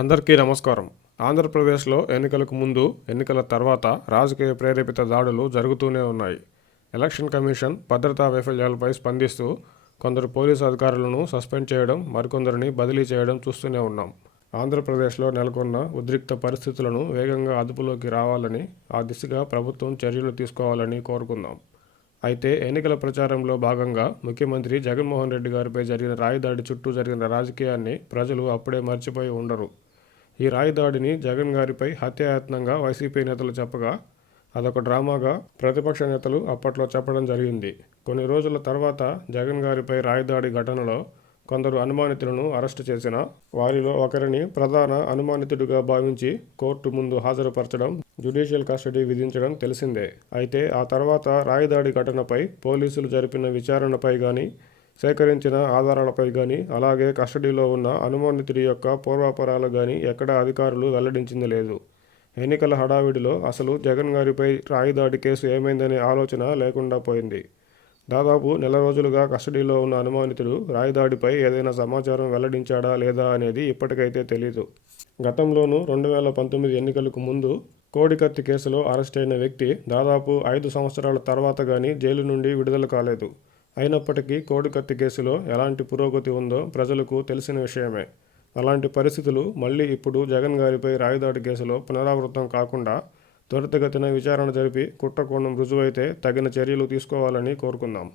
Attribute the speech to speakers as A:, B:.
A: అందరికీ నమస్కారం. ఆంధ్రప్రదేశ్లో ఎన్నికలకు ముందు ఎన్నికల తర్వాత రాజకీయ ప్రేరేపిత దాడులు జరుగుతూనే ఉన్నాయి. ఎలక్షన్ కమిషన్ భద్రతా వైఫల్యాలపై స్పందిస్తూ కొందరు పోలీసు అధికారులను సస్పెండ్ చేయడం మరికొందరిని బదిలీ చేయడం చూస్తూనే ఉన్నాం. ఆంధ్రప్రదేశ్లో నెలకొన్న ఉద్రిక్త పరిస్థితులను వేగంగా అదుపులోకి రావాలని ఆ దిశగా ప్రభుత్వం చర్యలు తీసుకోవాలని కోరుకుందాం. అయితే ఎన్నికల ప్రచారంలో భాగంగా ముఖ్యమంత్రి జగన్మోహన్ రెడ్డి గారిపై జరిగిన రాయదాడి చుట్టూ జరిగిన రాజకీయాన్ని ప్రజలు అప్పుడే మర్చిపోయి ఉండరు. ఈ రాయిదాడిని జగన్ గారిపై హత్యాయత్నంగా వైసీపీ నేతలు చెప్పగా అదొక డ్రామాగా ప్రతిపక్ష నేతలు అప్పట్లో చెప్పడం జరిగింది. కొన్ని రోజుల తర్వాత జగన్ గారిపై రాయిదాడి ఘటనలో కొందరు అనుమానితులను అరెస్టు చేసిన వారిలో ఒకరిని ప్రధాన అనుమానితుడిగా భావించి కోర్టు ముందు హాజరుపరచడం జ్యుడిషియల్ కస్టడీ విధించడం తెలిసిందే. అయితే ఆ తర్వాత రాయిదాడి ఘటనపై పోలీసులు జరిపిన విచారణపై కానీ సేకరించిన ఆధారాలపై కానీ అలాగే కస్టడీలో ఉన్న అనుమానితుడి యొక్క పూర్వాపరాలు కానీ ఎక్కడ అధికారులు వెల్లడించింది లేదు. ఎన్నికల హడావిడిలో అసలు జగన్ గారిపై రాయిదాడి కేసు ఏమైందనే ఆలోచన లేకుండా పోయింది. దాదాపు నెల రోజులుగా కస్టడీలో ఉన్న అనుమానితుడు రాయిదాడిపై ఏదైనా సమాచారం వెల్లడించాడా లేదా అనేది ఇప్పటికైతే తెలియదు గతంలోనూ రెండు వేల పంతొమ్మిది ఎన్నికలకు ముందు కోడికత్తి కేసులో అరెస్ట్ అయిన వ్యక్తి దాదాపు ఐదు సంవత్సరాల తర్వాత కానీ జైలు నుండి విడుదల కాలేదు. అయినప్పటికీ కోడికత్తి కేసులో ఎలాంటి పురోగతి ఉందో ప్రజలకు తెలిసిన విషయమే. అలాంటి పరిస్థితులు మళ్ళీ ఇప్పుడు జగన్ గారిపై రాయిదాడి కేసులో పునరావృతం కాకుండా త్వరితగతిన విచారణ జరిపి కుట్రకోణం రుజువైతే తగిన చర్యలు తీసుకోవాలని కోరుకుందాం.